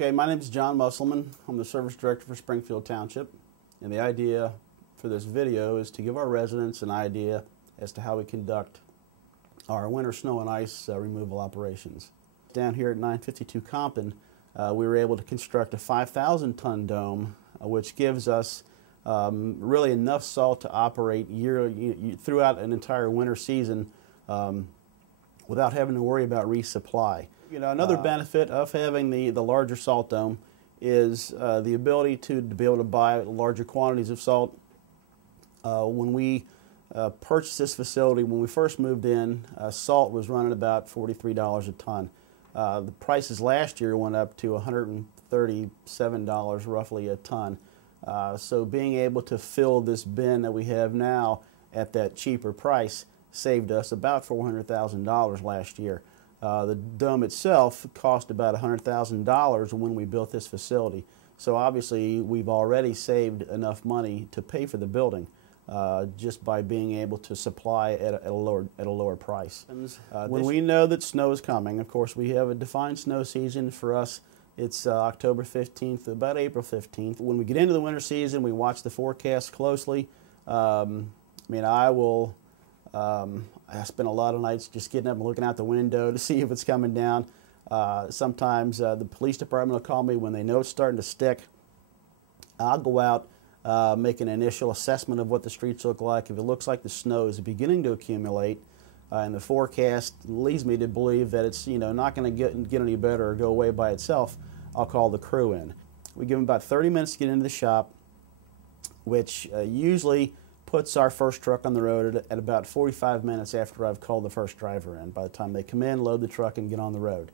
Okay, my name is John Musselman. I'm the Service Director for Springfield Township, and the idea for this video is to give our residents an idea as to how we conduct our winter snow and ice removal operations. Down here at 952 Compton, we were able to construct a 5,000-ton dome, which gives us really enough salt to operate throughout an entire winter season without having to worry about resupply. You know, another benefit of having the larger salt dome is the ability to be able to buy larger quantities of salt. When we purchased this facility, when we first moved in, salt was running about $43 a ton. The prices last year went up to $137 roughly a ton. So being able to fill this bin that we have now at that cheaper price saved us about $400,000 last year. The dome itself cost about $100,000 when we built this facility. So obviously we've already saved enough money to pay for the building just by being able to supply at a lower price. When we know that snow is coming, of course we have a defined snow season. For us it's October 15th to about April 15th. When we get into the winter season, we watch the forecast closely. I spend a lot of nights just getting up and looking out the window to see if it's coming down. Sometimes the police department will call me when they know it's starting to stick. I'll go out, make an initial assessment of what the streets look like. If it looks like the snow is beginning to accumulate, and the forecast leads me to believe that it's not going to get any better or go away by itself, I'll call the crew in. We give them about 30 minutes to get into the shop, which usually puts our first truck on the road at about 45 minutes after I've called the first driver in, by the time they come in, load the truck, and get on the road.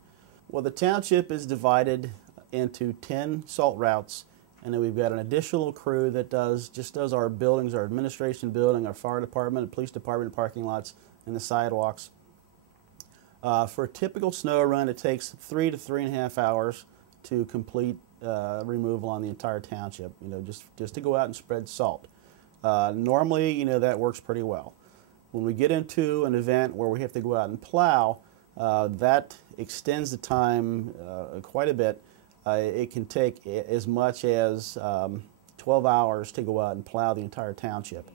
Well, the township is divided into 10 salt routes, and then we've got an additional crew that just does our buildings, our administration building, our fire department, police department parking lots, and the sidewalks. For a typical snow run, it takes 3 to 3.5 hours to complete removal on the entire township, just to go out and spread salt. Normally, that works pretty well. When we get into an event where we have to go out and plow, that extends the time quite a bit. It can take as much as 12 hours to go out and plow the entire township.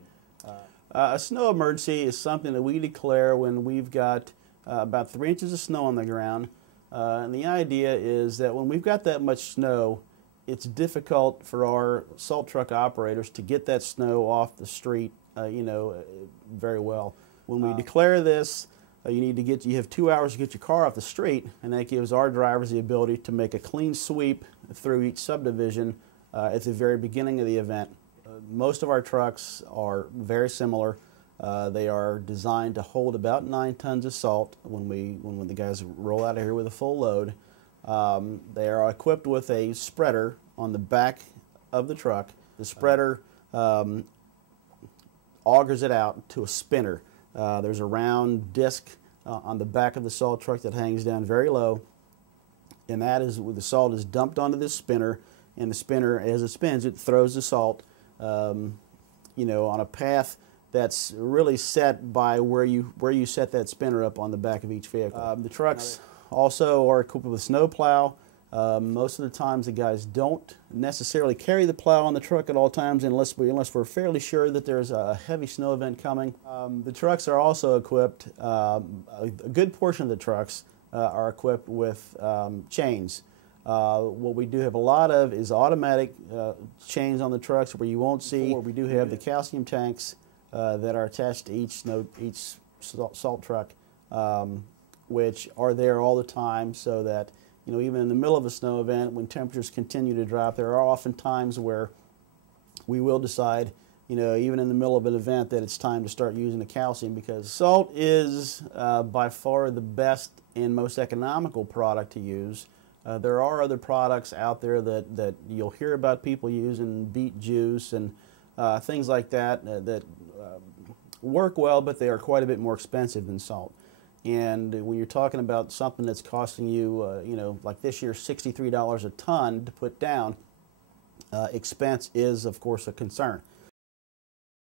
A snow emergency is something that we declare when we've got about 3 inches of snow on the ground. And the idea is that when we've got that much snow, it's difficult for our salt truck operators to get that snow off the street, very well. When we declare this, you have 2 hours to get your car off the street, and that gives our drivers the ability to make a clean sweep through each subdivision at the very beginning of the event. Most of our trucks are very similar. They are designed to hold about 9 tons of salt when the guys roll out of here with a full load. They are equipped with a spreader on the back of the truck. The spreader augers it out to a spinner. There's a round disc on the back of the salt truck that hangs down very low, and that is where the salt is dumped onto this spinner, and the spinner, as it spins, it throws the salt on a path that's really set by where you set that spinner up on the back of each vehicle. The trucks also are equipped with a snow plow. Most of the times the guys don't necessarily carry the plow on the truck at all times unless we're fairly sure that there's a heavy snow event coming. The trucks are also equipped, a good portion of the trucks are equipped with chains. What we do have a lot of is automatic chains on the trucks where you won't see. We do have the calcium tanks that are attached to each salt truck, which are there all the time, so that even in the middle of a snow event, when temperatures continue to drop, there are often times where we will decide, even in the middle of an event, that it's time to start using the calcium, because salt is by far the best and most economical product to use. There are other products out there that you'll hear about people using, beet juice and things like that, that work well, but they are quite a bit more expensive than salt. And when you're talking about something that's costing you, like this year, $63 a ton to put down, expense is, of course, a concern.